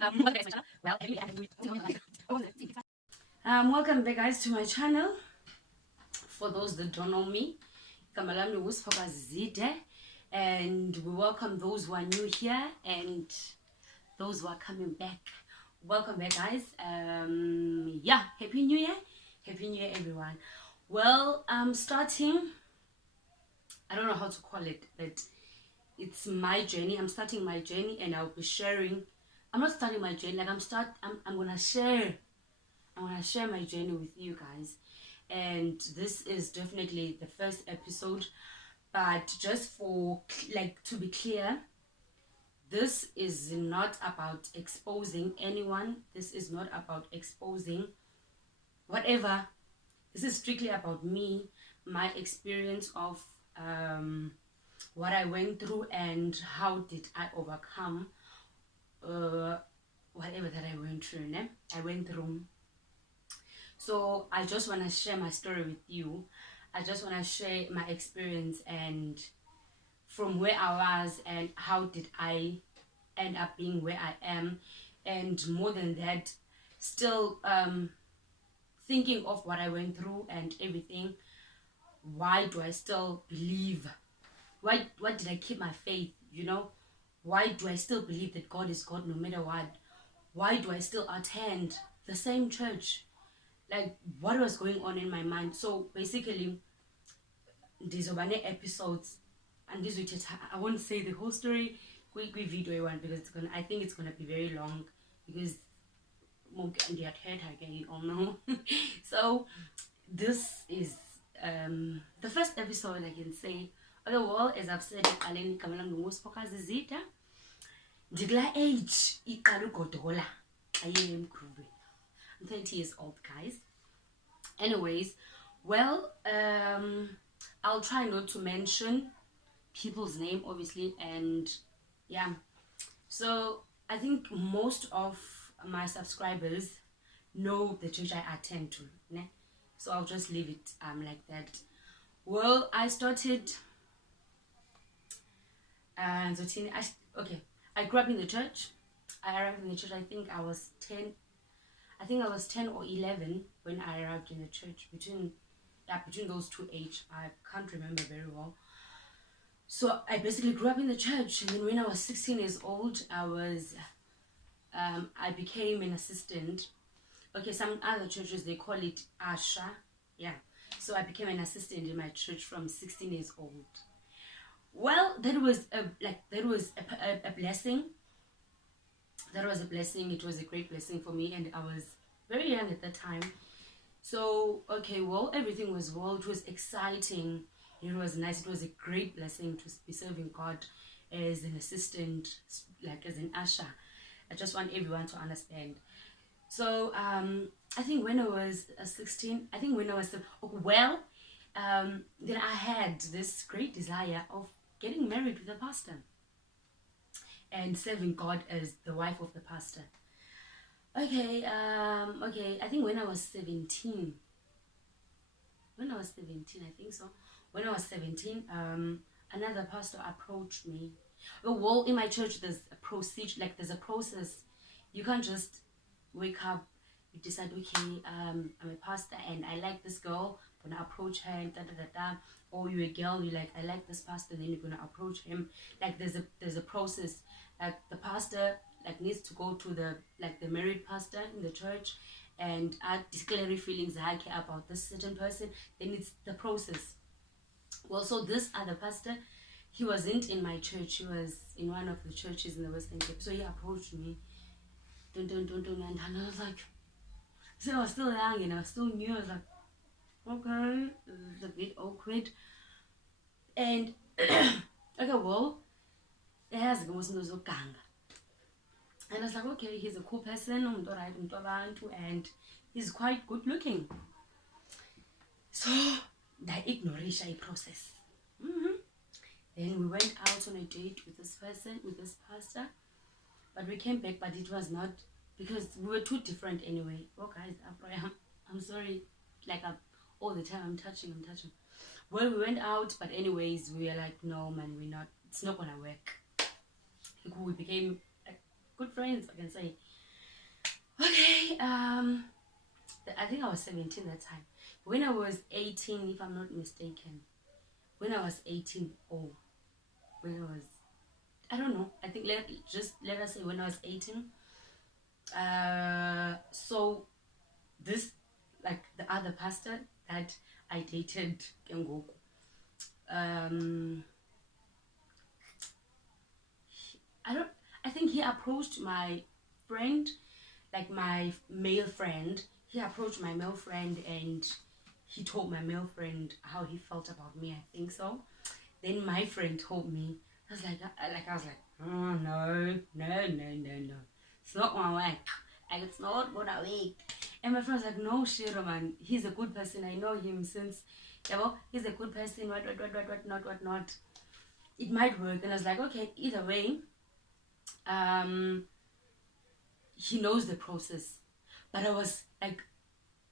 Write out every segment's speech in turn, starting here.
Welcome back, guys, to my channel. For those that don't know me, Kamalami Zide, and we welcome those who are new here and those who are coming back. Welcome back, guys. Yeah, happy new year, everyone. Well, I'm starting, I don't know how to call it, but it's my journey. I'm starting my journey, and I'll be sharing. I'm not starting my journey, like I'm gonna share my journey with you guys. And this is definitely the first episode, but just for to be clear, this is not about exposing anyone. This is not about exposing whatever. This is strictly about me, my experience of what I went through and how did I overcome whatever that I went through. So I just want to share my story with you. I just want to share my experience and from where I was and how did I end up being where I am. And more than that, still thinking of what I went through and everything. Why do I still believe? Why did I keep my faith, you know? Why do I still believe that God is God no matter what? Why do I still attend the same church? Like, what was going on in my mind? So basically, these are one episodes, and this which I won't say the whole story. Quick video one because I think it's gonna be very long because and they had heard again, you all know. So this is the first episode, I can say. Well, as I've said, Aleni Kamalam Numuspoka Zita. Digla age Ikalu Godola. I am grooving. I'm 30 years old, guys. Anyways, well, I'll try not to mention people's name, obviously, and yeah. So I think most of my subscribers know the church I attend to, né? So I'll just leave it like that. Well, I started I grew up in the church. I arrived in the church, I think I was 10 or 11 when I arrived in the church. Between those two ages, I can't remember very well. So I basically grew up in the church, and then when I was 16 years old, I became an assistant. Okay, some other churches they call it Asha. Yeah. So I became an assistant in my church from 16 years old. Well, that was a blessing. That was a blessing. It was a great blessing for me, and I was very young at that time. So okay, well, everything was well. It was exciting. It was nice. It was a great blessing to be serving God as an assistant, like as an usher. I just want everyone to understand. So I think when I was 16, then I had this great desire of getting married with a pastor and serving God as the wife of the pastor. Okay, I think when I was 17, I think so. When I was 17, another pastor approached me. Well, in my church, there's a procedure, like there's a process. You can't just wake up, you decide, okay, I'm a pastor and I like this girl, I'm gonna approach her and or you're a girl, you like, I like this pastor, and then you're gonna approach him. Like there's a process. Like the pastor needs to go to the married pastor in the church and declare feelings I care about this certain person. Then it's the process. Well, so this other pastor, he wasn't in my church. He was in one of the churches in the Western Cape. So he approached me. And I was like, so I was still young and I was still new. I was like, okay, it's a bit awkward. And okay, well, it has the most ganga. And I was like, okay, he's a cool person, and he's quite good looking. So I ignored the process. Then we went out on a date with this person, with this pastor. But we came back, but it was not, because we were too different anyway. Oh guys, I'm sorry, all the time I'm touching. Well, we went out, but anyways, we were like, no man, it's not gonna work. We became good friends, I can say. Okay, I think I was 17 that time. When I was 18, if I'm not mistaken, when I was 18, oh, when I was, I don't know, I think let us say when I was 18. So this, like the other pastor that I dated, Kengoku, um, I don't, I think he approached my friend, like my male friend. He approached my male friend and he told my male friend how he felt about me. I think so. Then my friend told me. I was like, oh no, no, no, no, no. It's not gonna work. Like it's not gonna work. And my friend was like, no, Shiro man, he's a good person. I know him since, yeah, well, he's a good person. What not. It might work. And I was like, okay, either way, um, he knows the process. But I was like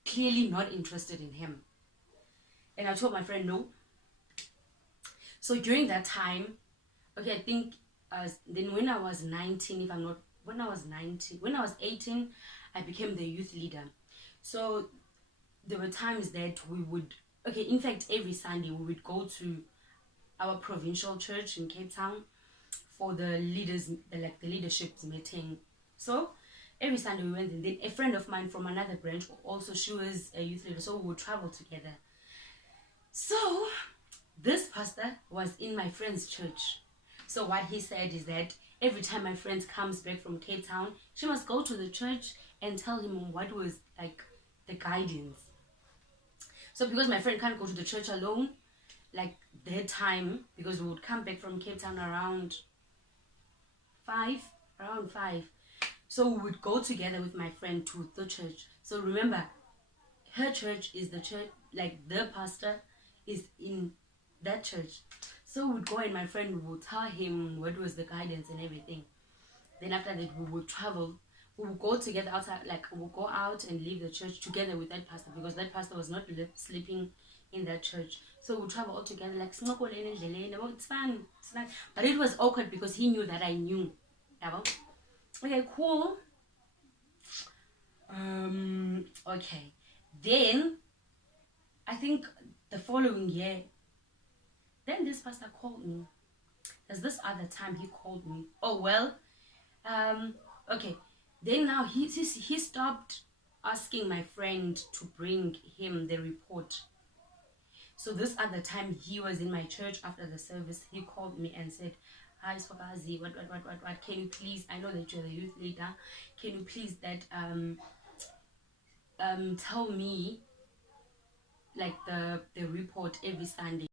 clearly not interested in him. And I told my friend no. So during that time, okay, I think then when I was 19, if I'm not, when I was 19, when I was 18, I became the youth leader. So there were times that we would, okay, in fact, every Sunday we would go to our provincial church in Cape Town for the leaders, the leadership meeting. So every Sunday we went, and then a friend of mine from another branch, also she was a youth leader, so we would travel together. So this pastor was in my friend's church. So what he said is that every time my friend comes back from Cape Town, she must go to the church and tell him what was like the guidance. So because my friend can't go to the church alone, like their time, because we would come back from Cape Town around 5, around 5. So we would go together with my friend to the church. So remember, her church is the church, like the pastor is in that church. So we'd go and my friend would tell him what was the guidance and everything. Then after that we would travel. We would go together outside, like we would go out and leave the church together with that pastor because that pastor was not sleeping in that church. So we would travel all together, like it's fun. It's fun. But it was awkward because he knew that I knew. Okay, cool. Okay. Then I think the following year, then this pastor called me. There's this other time he called me. Oh well, okay. Then now he stopped asking my friend to bring him the report. So this other time he was in my church after the service, he called me and said, "Hi Swagazi, what? Can you please? I know that you're the youth leader. Can you please tell me like the report every Sunday?"